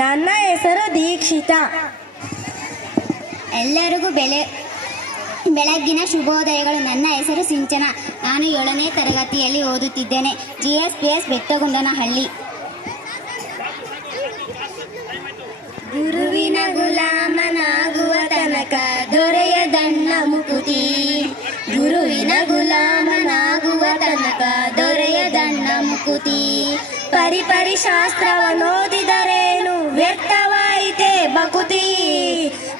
ನನ್ನ ಹೆಸರು ದೀಕ್ಷಿತಾ. ಎಲ್ಲರಿಗೂ ಬೆಳಗ್ಗಿನ ಶುಭೋದಯಗಳು. ನನ್ನ ಹೆಸರು ಸಿಂಚನ. ನಾನು 7ನೇ ತರಗತಿಯಲ್ಲಿ ಓದುತ್ತಿದ್ದೇನೆ. GSPS ಬೆಟ್ಟಗುಂಡನಹಳ್ಳಿ. ಗುರುವಿನ ಗುಲಾಮನಾಗುವ ತನಕ ದೊರೆಯದಣ್ಣ ಮುಕುತಿ. ಗುರುವಿನ ಗುಲಾಮನಾಗುವ ತನಕ ದೊರೆಯದಣ್ಣ ಮುಕುತಿ. ಪರಿಪರಿ ಶಾಸ್ತ್ರವನ್ನೋದಿದರೇನು ವ್ಯರ್ಥವಾಯಿತೆ ಬಕುತಿ.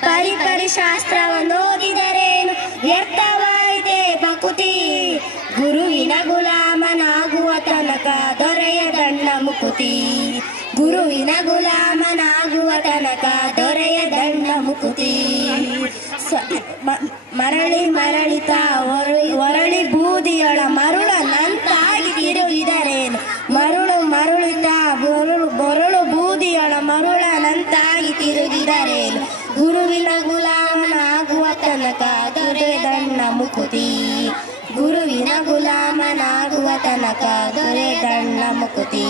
ಪರಿಪರಿ ಶಾಸ್ತ್ರವನ್ನೋದಿದರೇನು ವ್ಯರ್ಥವಾಯಿತೆ ಬಕುತಿ. ಗುರುವಿನ ಗುಲಾಮನಾಗುವ ತನಕ ದೊರೆಯದಣ್ಣ ಮುಕುತಿ. ಗುರುವಿನ ಗುಲಾಮನಾಗುವ ತನಕ ದೊರೆಯದಣ್ಣ ಮುಕುತಿ. ಮರಳಿ ಮರಳಿತ ಒರಳಿ ಬೂದಿಯೊಳ ಮರುಳನಂತಾಗಿ ತಿರುಗಿದರೇನು. ಮರುಳು ಮರುಳಿತ ಬೊರಳು ಬೂದಿಯೊಳ ಮರುಳನಂತಾಗಿ ತಿರುಗಿದರೇನು. ಗುರುವಿನ ಗುಲಾಮನಾಗುವ ತನಕ ದೊರೆಯದಣ್ಣ ಮುಕುತಿ. ಗುರುವಿನ ಗುಲಾಮನಾಗುವ ತನಕ ದೊರೆಯದಣ್ಣ ಮುಕುತಿ.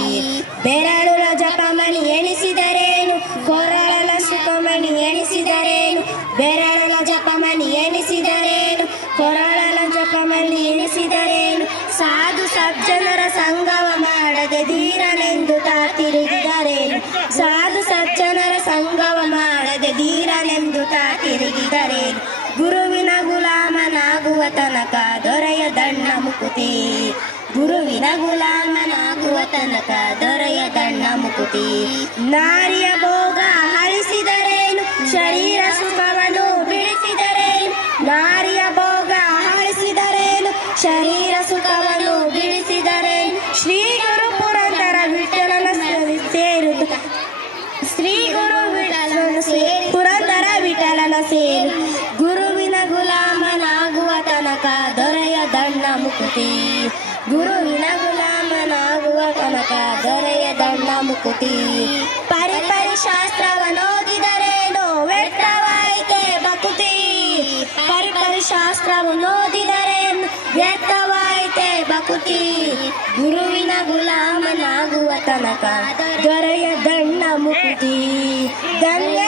ಬೆರಳುಳ ಜಪಮಣಿ ಎಣಿಸಿದರೇನು ಕೊರಳಲ ಸುಖಮಣಿ ಎಣಿಸಿದರೇನು. ಬೆರಳುಳ ಜಪಮಣಿ ಎಣಿಸಿದರೇನು ಕೊರಳಲ ಜಪಮಣಿ ಎಣಿಸಿದರೇನು. ಸಾಧು ಸಜ್ಜನರ ಸಂಗವ ಮಾಡದೆ ಧೀರನೆಂದು ತಾ ತಿರುಗಿದರೇನು. ಸಾಧು ಸಜ್ಜನರ ಸಂಗವ ಮಾಡದೆ ಧೀರನೆಂದು ತಾ ತಿರುಗಿದರೇನು. ಗುರುವಿನ ಗುಲಾಮನಾಗುವ ತನಕ ದೊರೆಯದಣ್ಣ ಮುಕುತಿ. ಗುರುವಿನ ಗುಲಾಮನಾಗುವ ತನಕ ದೊರೆಯದಣ್ಣ ಮುಕುತಿ. ನಾರಿಯ ಭೋಗ ಅಳಿಸಿದರೇನು ಶರೀರ ಸುಖವನ್ನು ಬಿಡಿಸಿದರೇನು. ನಾರಿಯ ಭೋಗ ಅಳಿಸಿದರೇನು ಶರೀರ ಸುಖವನ್ನು ಬಿಡಿಸಿದರೇನು. ಶ್ರೀ ಗುರು ಪುರಂದರ ವಿಠಲನ ಸೇರು. ಶ್ರೀ ಗುರು ಪುರಂದರ ವಿಠಲನ ಸೇರು. ಗುರುವಿನ ಗುಲಾಮನಾಗುವ ತನಕ ದೊರೆಯದಣ್ಣ ಮುಕುತಿ. ಗುರುವಿನ ಗುಲಾಮನಾಗುವ ತನಕ ದೊರೆಯದಣ್ಣ ಮುಕುತಿ. ಪರಿಪರಿ ಶಾಸ್ತ್ರವನ್ನೋದಿದರೇನು ವ್ಯರ್ಥವಾಯಿತೆ ಬಕುತಿ. ಪರಿಪರಿ ಶಾಸ್ತ್ರವನ್ನೋದಿದರೇನು ವ್ಯರ್ಥವಾಯಿತೆ ಬಕುತಿ. ಗುರುವಿನ ಗುಲಾಮನಾಗುವ ತನಕ ದೊರೆಯದಣ್ಣ ಮುಕುತಿ. ಧನ್ಯ